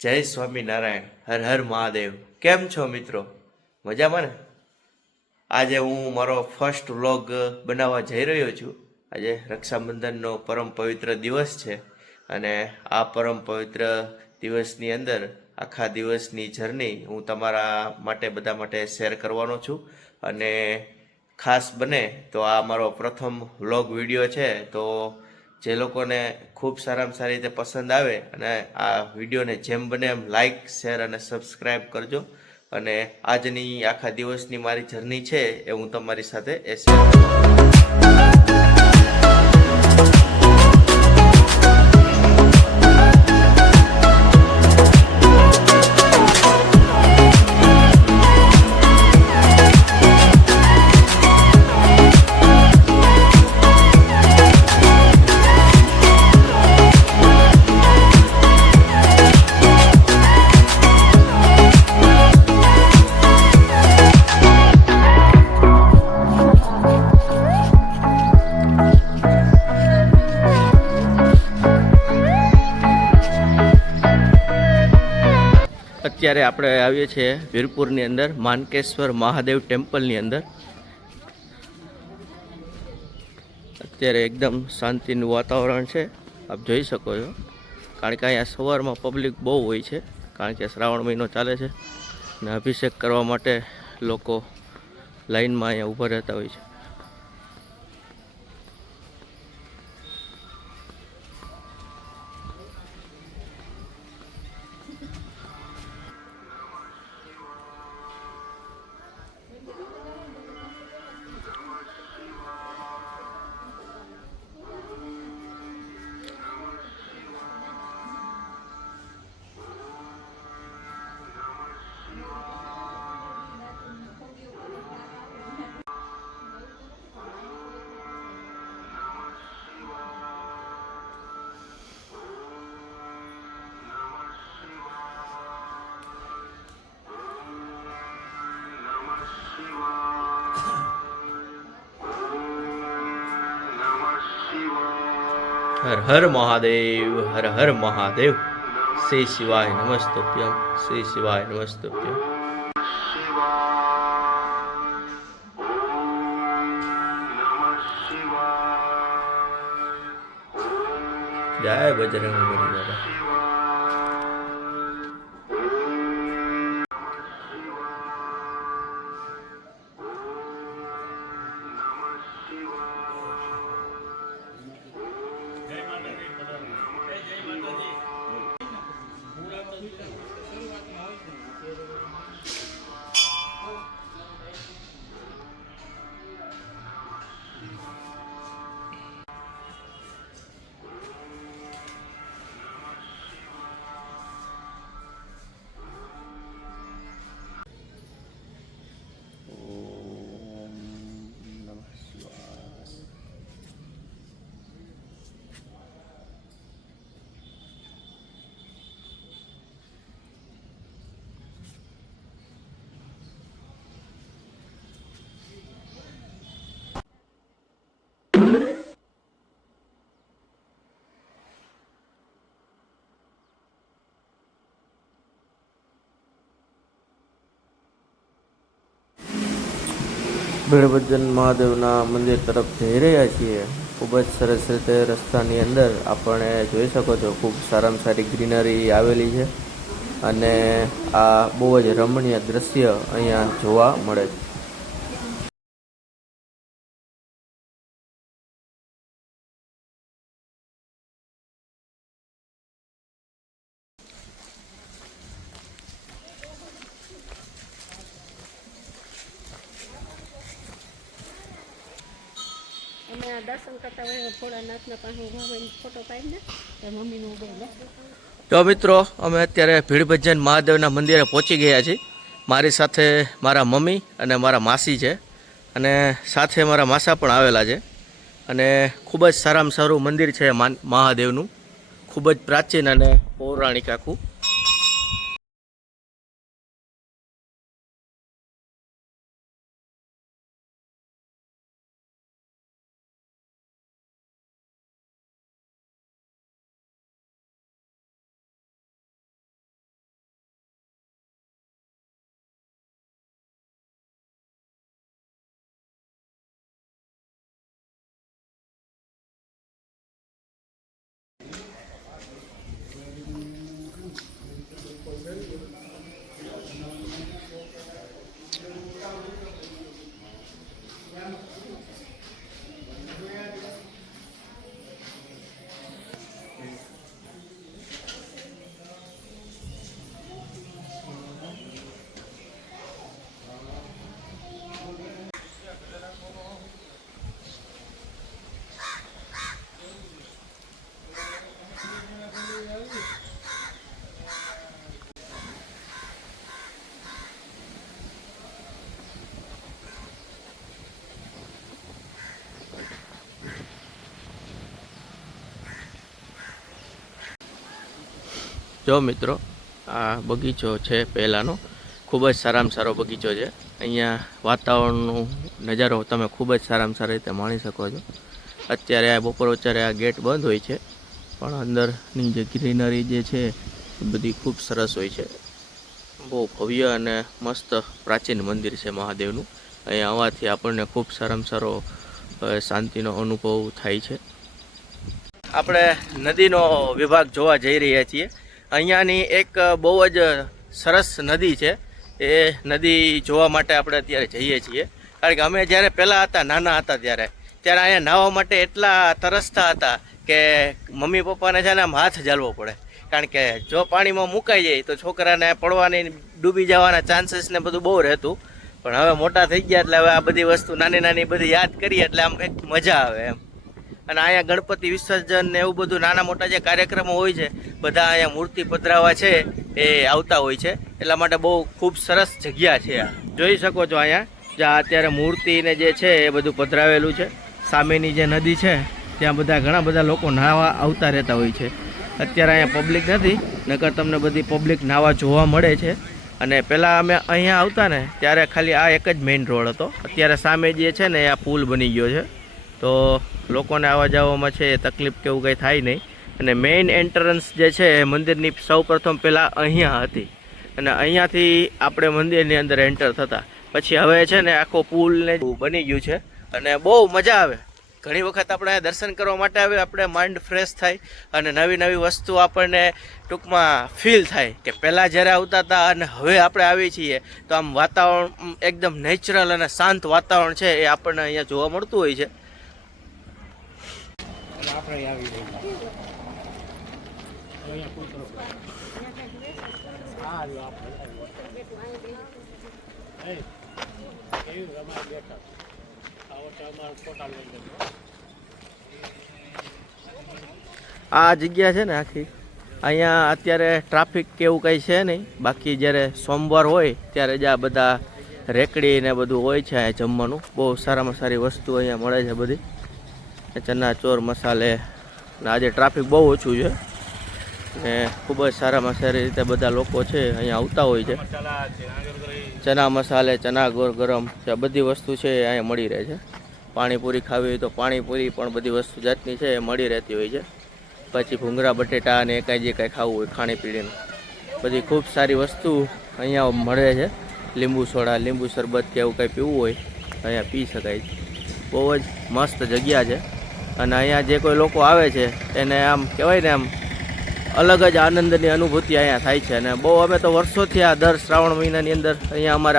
જય સ્વામિનારાયણ. હર હર મહાદેવ. કેમ છો મિત્રો? મજામાં ને? આજે હું મારો ફર્સ્ટ વ્લોગ બનાવવા જઈ રહ્યો છું. આજે રક્ષાબંધનનો પરમ પવિત્ર દિવસ છે અને આ પરમ પવિત્ર દિવસની અંદર આખા દિવસની જર્ની હું તમારા માટે બધા માટે શેર કરવાનો છું. અને ખાસ બને તો આ મારો પ્રથમ વ્લોગ વિડીયો છે, તો જે લોકોને ખૂબ સારામાં સારી રીતે પસંદ આવે અને આ વિડીયોને જેમ બને એમ લાઈક, શેર અને સબસ્ક્રાઈબ કરજો. અને આજની આખા દિવસની મારી જર્ની છે એ હું તમારી સાથે શેર કરું. અત્યારે આપણે આવીએ છીએ વીરપુરની અંદર માનકેશ્વર મહાદેવ ટેમ્પલની અંદર. અત્યારે એકદમ શાંતિનું વાતાવરણ છે, આપ જોઈ શકો છો. કારણ કે અહીંયા સવારમાં પબ્લિક બહુ હોય છે, કારણ કે શ્રાવણ મહિનો ચાલે છે અને અભિષેક કરવા માટે લોકો લાઈનમાં અહીંયા ઊભા રહેતા હોય છે. હર હર મહાદેવ, હર હર મહાદેવ. શ્રી શિવાય નમસ્તુભ્યમ, શ્રી શિવાય નમસ્તુભ્યમ. જય બજરંગ બલી દાદા. ભીડભજન મહાદેવના મંદિર તરફ જઈ રહ્યા છીએ. ખૂબ જ સરસ રીતે રસ્તાની અંદર આપણે જોઈ શકો છો, ખૂબ સારામાં સારી ગ્રીનરી આવેલી છે અને આ બહુ જ રમણીય દ્રશ્ય અહીંયા જોવા મળે છે. તો મિત્રો, અમે અત્યારે ભીડભજન મહાદેવના મંદિરે પહોંચી ગયા છીએ. મારી સાથે મારા મમ્મી અને મારા માસી છે અને સાથે મારા માસા પણ આવેલા છે. અને ખૂબ જ સારામાં સારું મંદિર છે મહાદેવનું, ખૂબ જ પ્રાચીન અને પૌરાણિક આખું. જો મિત્રો, આ બગીચો છે પહેલાંનો, ખૂબ જ સારામાં સારો બગીચો છે. અહીંયા વાતાવરણનો નજારો તમે ખૂબ જ સારામાં સારી રીતે માણી શકો છો. અત્યારે આ બપોર વચ્ચે આ ગેટ બંધ હોય છે, પણ અંદરની જે ગ્રીનરી જે છે એ બધી ખૂબ સરસ હોય છે. બહુ ભવ્ય અને મસ્ત પ્રાચીન મંદિર છે મહાદેવનું. અહીંયા આવવાથી આપણને ખૂબ સારામાં સારો શાંતિનો અનુભવ થાય છે. આપણે નદીનો વિભાગ જોવા જઈ રહ્યા છીએ. અહીંયાની એક બહુ જ સરસ નદી છે. એ નદી જોવા માટે આપણે અત્યારે જઈએ છીએ. કારણ કે અમે જ્યારે પહેલાં હતા, નાના હતા, ત્યારે અહીંયા નાહવા માટે એટલા તરસતા હતા કે મમ્મી પપ્પાને છે ને આમ હાથ ઝાલવો પડે. કારણ કે જો પાણીમાં મુકાઈ જાય તો છોકરાને પડવાની, ડૂબી જવાના ચાન્સીસ ને બધું બહુ રહેતું. પણ હવે મોટા થઈ ગયા એટલે હવે આ બધી વસ્તુ નાની નાની બધી યાદ કરીએ એટલે આમ કંઈક મજા આવે એમ. અને અહીંયા ગણપતિ વિસર્જન ને એવું બધું નાના મોટા જે કાર્યક્રમો હોય છે, બધા અહીંયા મૂર્તિ પધરાવા છે એ આવતા હોય છે. એટલા માટે બહુ ખૂબ સરસ જગ્યા છે. આ જોઈ શકો છો અહીંયા જ્યાં અત્યારે મૂર્તિને જે છે એ બધું પધરાવેલું છે. સામેની જે નદી છે ત્યાં બધા ઘણા બધા લોકો નાહવા આવતા રહેતા હોય છે. અત્યારે અહીંયા પબ્લિક નથી, નકર તમને બધી પબ્લિક નાહવા જોવા મળે છે. અને પહેલાં અમે અહીંયા આવતા ને ત્યારે ખાલી આ એક જ મેઇન રોડ હતો. અત્યારે સામે જે છે ને આ પુલ બની ગયો છે, તો લોકોને આવવા જવામાં છે એ તકલીફ કે એવું કંઈ થાય નહીં. અને મેઇન એન્ટ્રન્સ જે છે એ મંદિરની સૌ પ્રથમ પહેલાં અહીંયા હતી, અને અહીંયાથી આપણે મંદિરની અંદર એન્ટર થતા. પછી હવે છે ને આખો પુલ ને બની ગયું છે અને બહુ મજા આવે. ઘણી વખત આપણે દર્શન કરવા માટે આવે, આપણે માઇન્ડ ફ્રેશ થાય અને નવી નવી વસ્તુ આપણને ટૂંકમાં ફીલ થાય કે પહેલાં જ્યારે આવતા હતા અને હવે આપણે આવીએ છીએ તો આમ વાતાવરણ એકદમ નેચરલ અને શાંત વાતાવરણ છે એ આપણને અહીંયા જોવા મળતું હોય છે. આ જગ્યા છે ને આખી, અહીંયા અત્યારે ટ્રાફિક કે એવું કંઈ છે નહીં. બાકી જ્યારે સોમવાર હોય ત્યારે જ આ બધા રેકડી ને બધું હોય છે. અહીંયા જમવાનું બહુ સારામાં સારી વસ્તુ અહીંયા મળે છે બધી, ચના ચોર મસાલે. ને આજે ટ્રાફિક બહુ ઓછું છે ને ખૂબ જ સારામાં સારી રીતે બધા લોકો છે અહીંયા આવતા હોય છે. ચના મસાલે, ચના ગોર ગરમ, આ બધી વસ્તુ છે અહીંયા મળી રહે છે. પાણીપુરી ખાવી હોય તો પાણીપુરી પણ બધી વસ્તુ જાતની છે એ મળી રહેતી હોય છે. પછી ભૂંગળા બટેટા અને કાંઈ જે કાંઈ ખાવું હોય ખાણીપીણીનું બધી ખૂબ સારી વસ્તુ અહીંયા મળે છે. લીંબુ સોડા, લીંબુ શરબત કે એવું કંઈ પીવું હોય અહીંયા પી શકાય. બહુ જ મસ્ત જગ્યા છે. અને અહીંયા જે કોઈ લોકો આવે છે એને આમ કહેવાય ને આમ અલગ જ આનંદની અનુભૂતિ અહીંયા થાય છે. અને બહુ અમે તો વર્ષોથી આ દર શ્રાવણ મહિનાની અંદર અહીંયા અમારે